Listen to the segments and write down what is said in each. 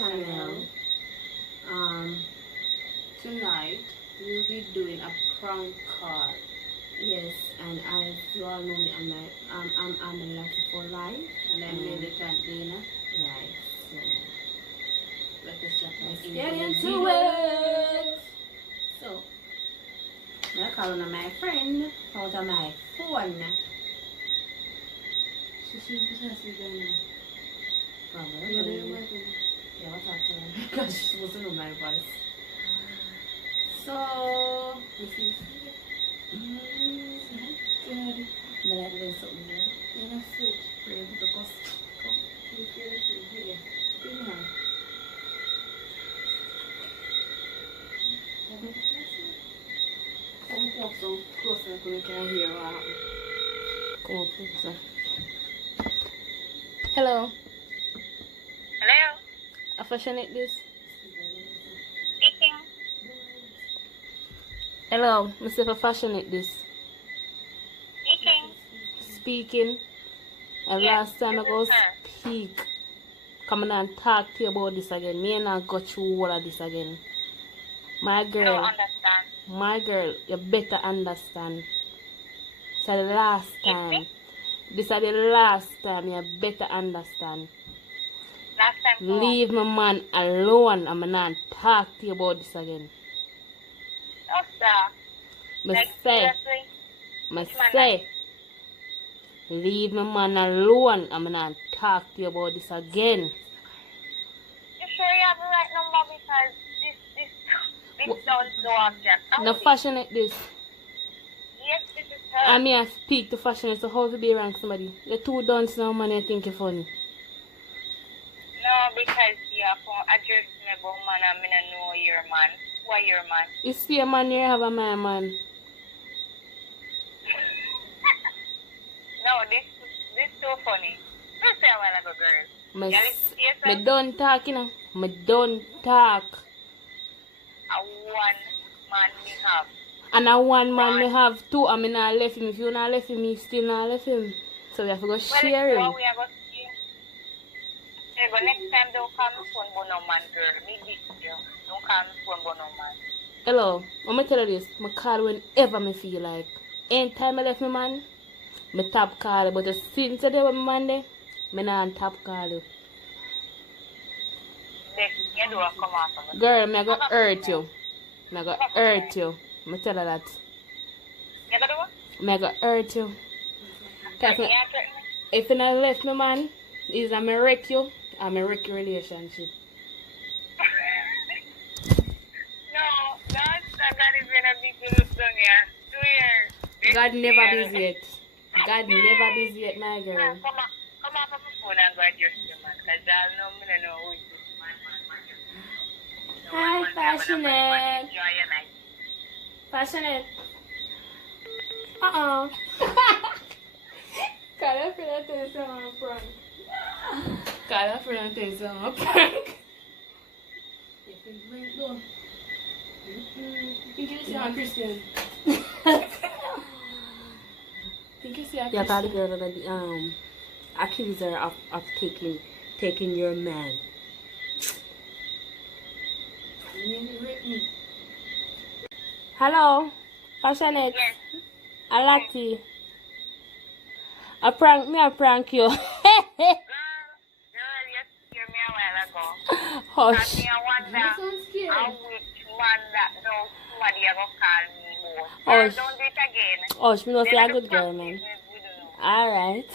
channel. Tonight we'll be doing a prank call. Yes, and as you all know me, I'm a Lati for life. And then Militant Dana. Right, so Let us just let's get into it. So, I'm calling my friend out of my phone. So she was asking Probably. Dana. Yeah, I'll talk to her because she wasn't know my voice. So, Good. I'm like doing something there. Yeah, that's it. Pray to cost. You feel it, you feel it. Good man. Come up so close so you can hear what happened. Come on, sir. Hello. Hello, Affectionate this. speaking. Hello, Mr. Affectionate this. Speaking. Speaking. And Yes, last time I this go is her. speak. Come and talk to you about this again. Me and I got through all of this again. My I don't girl. understand. My girl, you better understand. This is the last time. This is the last time. You better understand. Last time for Leave my man alone. I'm not talk to you about this again. no, sir. Me Like, say, seriously? me Which man say, leave my man alone. I'm not talk to you about this again. You sure you have the right number? Because this sounds so obvious. No fashionate this. Yes, this is her. I mean, I speak to fashionate, so how to be rank somebody? You're too dunce now, man. You think you're funny. No, because you have to address me about man and me not know your man. Who are your man? You see a man you have a my man. No, this so funny. You say a while ago, girl. Me, You listen to yourself? me don't talk, you know. Me don't talk. A one man me have. And a one man me have two, and me not left him. If you not left him, you still not left him. So we have to go Well, share it's him. what we are going to see. Hey, but next time don't call me phone but no man, girl. Me this you. Don't call me phone but no man. Hello, I'm gonna tell you this. I call whenever me feel like. Anytime I left my man, me tap call you. But since today when my man there, me not tap call you. This, you don't come off of me. Girl, me go hurt you. Me go hurt you. Me tell her that. You got to do what? Me go hurt you. Cause You me, can't threaten me? if you not left my man, is I me wreck you, I me wreck your relationship. No, that's not God is going to be good song here. Swear. God never busy yet. God never busy yet, my girl. Come off of my phone and go address your man. Because y'all know me don't know who is this man. Hi, Passionate. Enjoy your night. Passionate. Uh-oh. God, I feel like there's a prank. God, I feel like there's a prank. Think you see a Christian? Think you see a Yeah, that Christian? girl that accused her of taking your man. Hello, Passionate. Yes. Alati. I prank you. Girl, you scared me a while ago. Hush. And me, I wonder how which man that knows somebody ever call me more. Girl, Hush. don't do it again. Hush, me know say Then a the good girl, prank man. business, we don't know. Alright.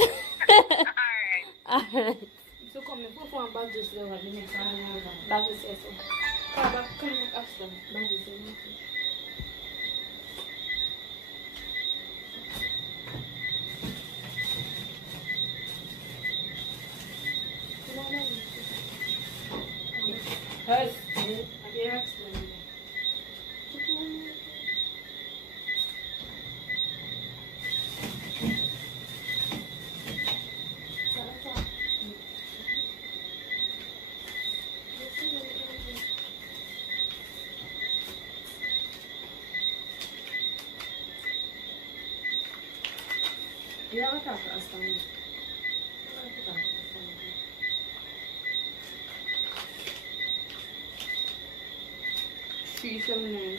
Alright. Alright. So come and put one bag this level, the next one. Bag this so. Come back, come back, Ashton. Bag this level. Hey, I get explain. Yeah, I got Ashton. 379.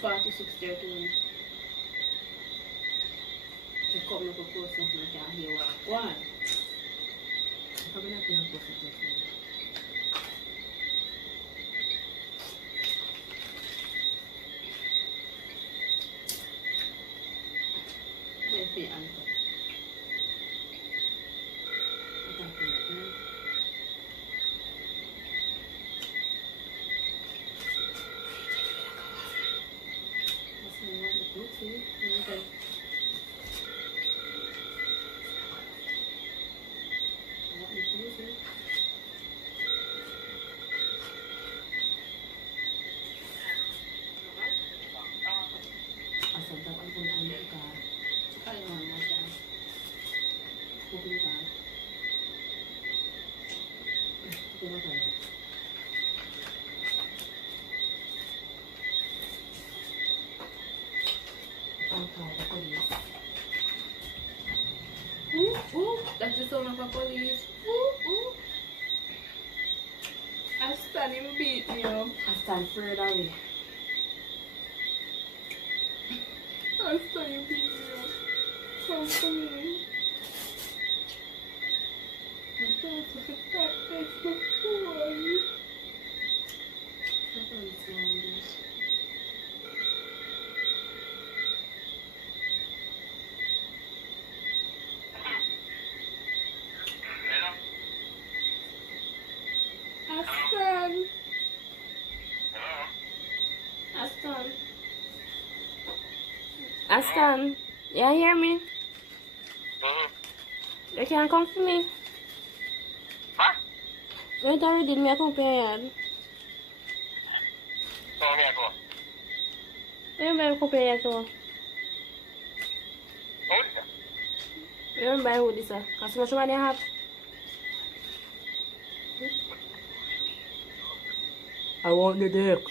4631. You come up with close something I can't hear what I want. Probably not going to close something. Let's see, answer. I can't feel it now. That's what I want to do, see? Okay. Ooh, that's the sound of a police. Ooh. I stand him beat me up. I stand further away. I stand him beat me up. Come for me. I'm trying to get that next to phone. That's what it's doing. Aston, you hear me? You can't come for me. Huh? Wait, I did me come for your yard. So me go. You remember come for your yard, so? Hold it. You remember who this is? Because much money I have. I want the dick.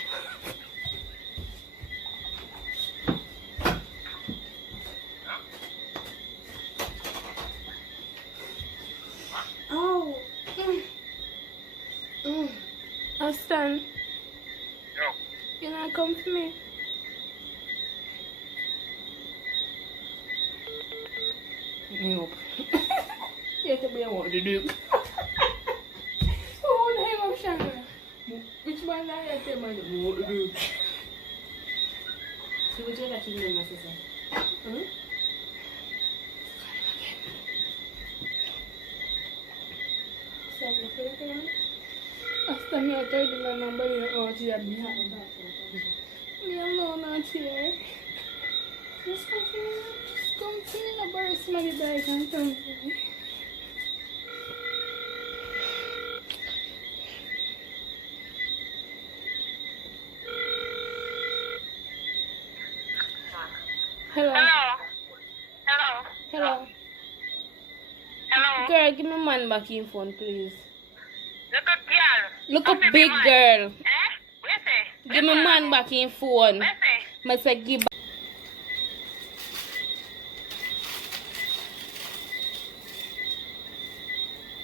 Oh. Aston. Yo. You not come for me? Hang up. You have to be a what to do. Oh, hang up, Shannon. Which one I tell my what to do? See what you're catching them, my sister. Hasta me estoy de la number de Oji and me alone out here. Just come to me, no burst money bag and come to me. Hello. Hello. Girl, give me man back in phone, please. Look up, girl. Look up, big girl. Eh? Where say? Give me man back in phone. Where say? I say give back.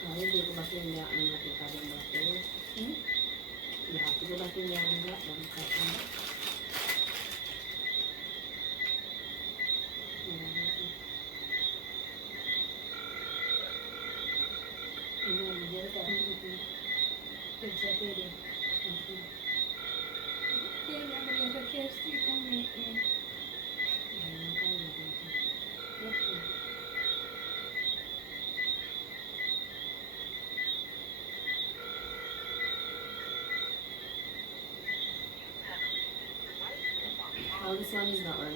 You have to go back in there and look at them back there. You have to go back in there and look at them. Oh, this one is not working.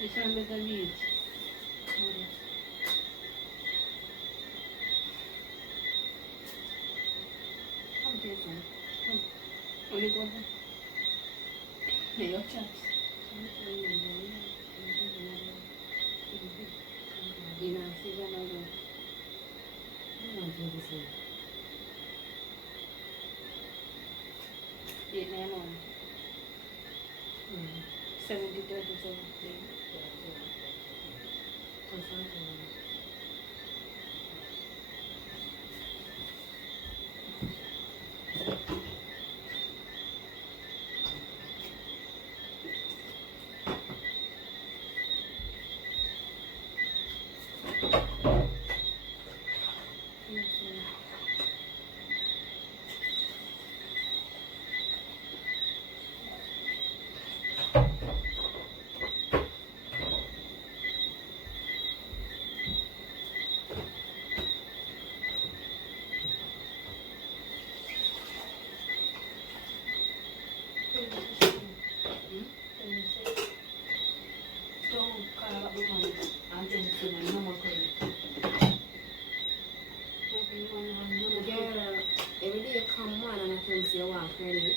Which one better read? Come, Jason. Come. Only go ahead. Hey, your chaps. You know, see that I don't do this one. 891. 70 37. Don't call up the money. I'm just saying no more credit. Girl, every day you come man and I tell you say you want credit.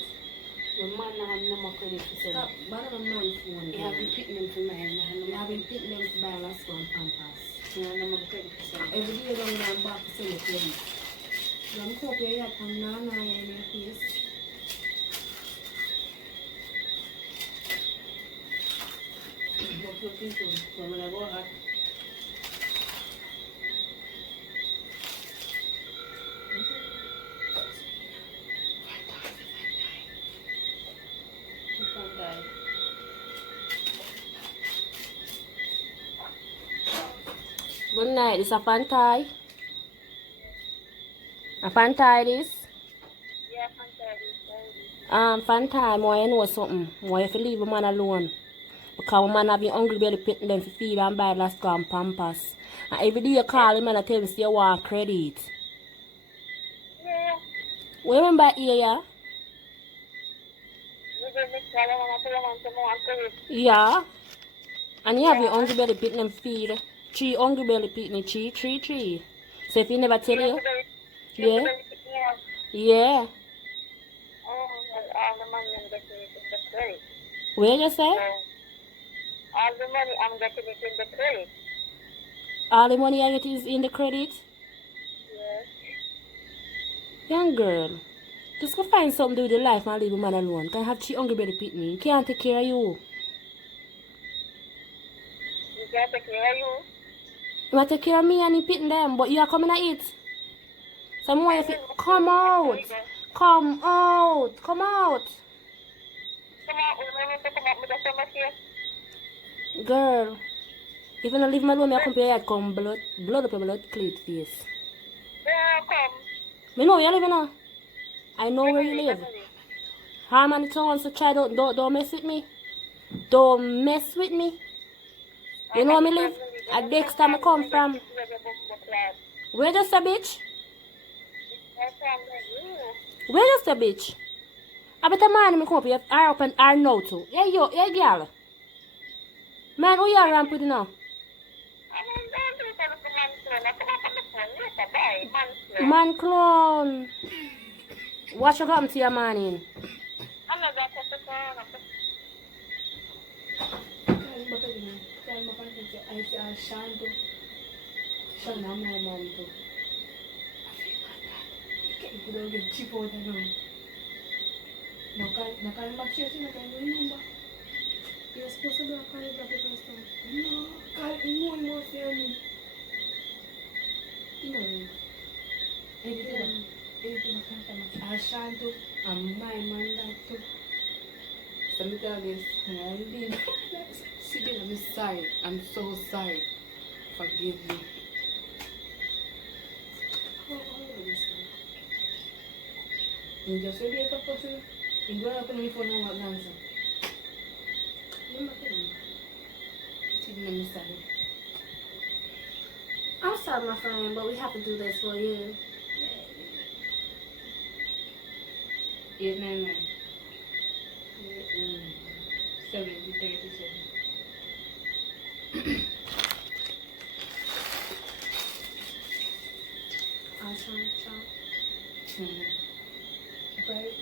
Your man had no more credit for send. Stop, bother my man phone. He have been picking them for mine. You have been picking them to buy last one Pampers. He have no more credit for send. Every day you don't want back to sell your credit. I'm hoping you have come now in your face. But you think so? So when I go out, you can't die. Good night, it's a Fantai. A Fantai this? Yeah, fantastic. Fantai, more you know something. More if you leave a man alone. Because a man have been hungry belly pitting them for feed and buy last gram Pampers. And every day you call him and I tell him say you want credit. Yeah. What you remember here, yeah? We did mix all of them up to the one to more credit. Yeah. And you have your hungry belly pitting them feed. 3 hungry belly pitting 3. So if he never tell you, yeah. Yeah. Oh, well, all the money I'm getting it in the credit. What you say? So, all the money I'm getting it in the credit. All the money I get is in the credit? Yes. Young girl, just go find something to do with your life and leave a man alone. Can have 3 hungry belly pitting. He can't take care of you. You can't take care of you. You want to take care of me and he pitting them, but you are coming to eat. Some more if you come out. Come out. Come out. Come on, remember to come up with the summer here? Girl, if you don't leave me alone, I come to your head, come blood up your blood cleat face. Yeah, come. Me know where you live now. I know where you live. Harm on the tongue, so try don't mess with me. Don't mess with me. You know where me live? At Dexter I come from. Where just a bitch? Where just a bitch? I bet a man me come up here, her up and her now too. Yeah, yo, yeah, girl. Man, who you around with now? Man clone. What you come to your man in? I say I'll Shanto. Shana my mom too. You don't get cheap out of now. No can back here, no can remember. You're supposed to do a college back the first time. No, can't one more thing. You know. Everything I'll Shanto and my man that too. Some tell this, I did. See, I'm sorry. I'm so sorry. Forgive me. How old is this? You just ready for person? You go up on my phone and what answer? You're not kidding. I'm sorry. I'm sorry, my friend, but we have to do this for you. 899 70 37. Awesome, so. Right?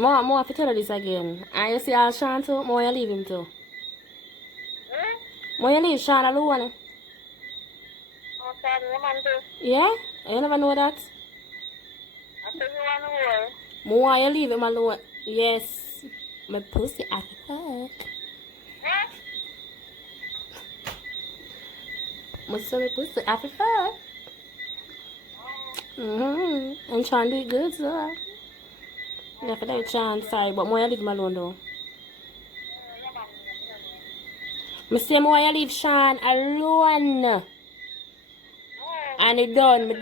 More have to tell her this again. And you see how Sean too? More you leave him too. More you leave Sean alone. Oh, sorry, your man too. Yeah? You never know that? I said you want to work. More you leave him alone. Yes. My pussy at fuck. My son, my pussy at fuck. And Sean do it good, so. Yeah, for that Sean, sorry, but more you leave him alone though. I say more you leave Sean alone. And it done, me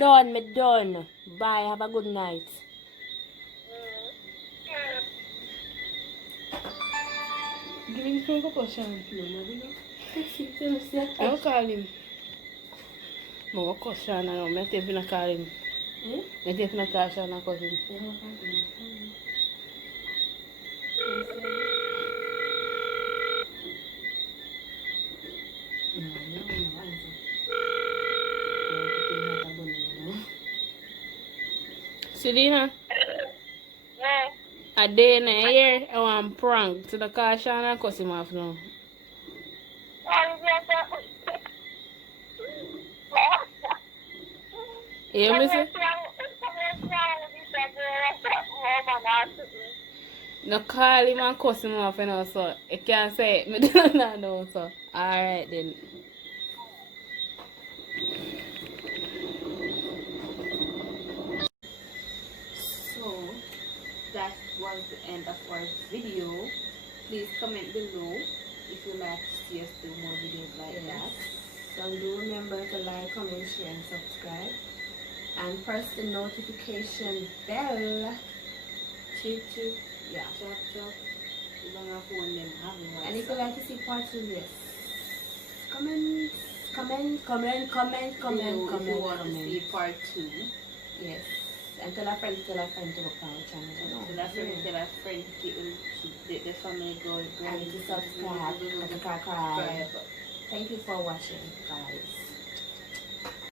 done. Bye, have a good night. Give him some cup of Sean. I will call him. I will call Sean now. I take him and call him. I take him and call Sean and call him. Selena, Yeah. a day in a year, I want prank to the car Sean and cuss him off now. Oh, you get that? You hear me say? No call him and cuss him off, you know, so I can't say it. Me don't know, so. Alright then. So, that was the end of our video. Please comment below if you like to see us do more videos like that. So do remember to like, comment, share, and subscribe. And press the notification bell. Chip, chip. Yeah. Chop, chop. You don't have phone them, have one. And if you like to see part 2, yes. Comment. If you want to see part 2. Yes. And tell a friend to look on our channel. Tell a friend to keep the family going. And to subscribe. Thank you for watching, guys.